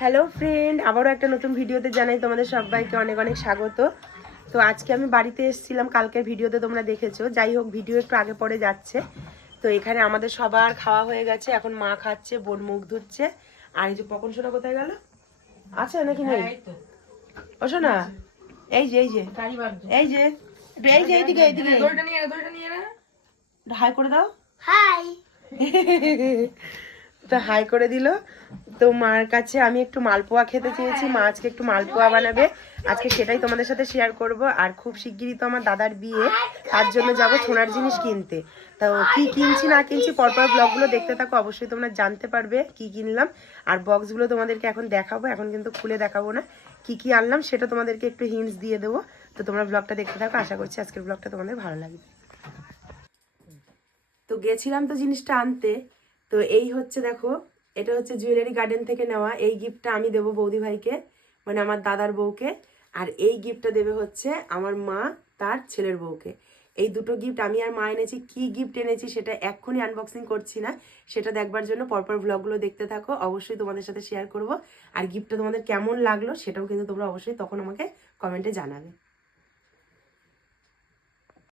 Hello friend, আবারও একটা নতুন ভিডিওতে জানাই তোমাদের সবাইকে অনেক অনেক স্বাগত। তো আজকে আমি বাড়িতে এসেছিলাম, কালকের ভিডিওতে তোমরা দেখেছো। যাই হোক, ভিডিও একটু আগে পরে যাচ্ছে। তো এখানে আমাদের সবার খাওয়া হয়ে গেছে, এখন মা খাচ্ছে, বোন মুখ ধুচ্ছে। আর এই যে পকন সোনা কোথায় গেল? আছে নাকি নেই? ও সোনা, এই যে এই যে এই যে এই যে এইদিকে এইদিকে হাই করে দাও। হাই। তো হাই করে দিল। তো মার কাছে আমি একটু মালপোয়া খেতে চেয়েছি, মা আজকে একটু মালপোয়া বানাবে, আজকে সেটাই তোমাদের সাথে শেয়ার করব। আর খুব শিগগিরই তো আমার দাদার বিয়ে, তার জন্য যাব সোনার জিনিস কিনতে। তো কি কিনছি না কিনছি পরপর ব্লগগুলো দেখতে থাকো, অবশ্যই তোমরা জানতে পারবে কি কিনলাম। আর বক্সগুলো তোমাদেরকে এখন দেখাবো, এখন কিন্তু খুলে দেখাবো না। কি কি আনলাম সেটা তোমাদেরকে একটু হিন্টস দিয়ে দেবো। তো তোমরা ব্লগটা দেখতে থাকো, আশা করছি আজকের ব্লগটা তোমাদের ভালো লাগবে। তো গেছিলাম তো জিনিসটা আনতে। তো এই হচ্ছে, দেখো, এটা হচ্ছে জুয়েলারি গার্ডেন থেকে নেওয়া। এই গিফটটা আমি দেবো বৌদি ভাইকে, মানে আমার দাদার বউকে। আর এই গিফটটা দেবে হচ্ছে আমার মা তার ছেলের বউকে। এই দুটো গিফট আমি আর মা এনেছি। কি গিফট এনেছি সেটা এক্ষুনি আনবক্সিং করছি না, সেটা দেখবার জন্য পরপর ব্লগগুলো দেখতে থাকো, অবশ্যই তোমাদের সাথে শেয়ার করব। আর গিফটটা তোমাদের কেমন লাগলো সেটাও কিন্তু তোমরা অবশ্যই তখন আমাকে কমেন্টে জানাবে।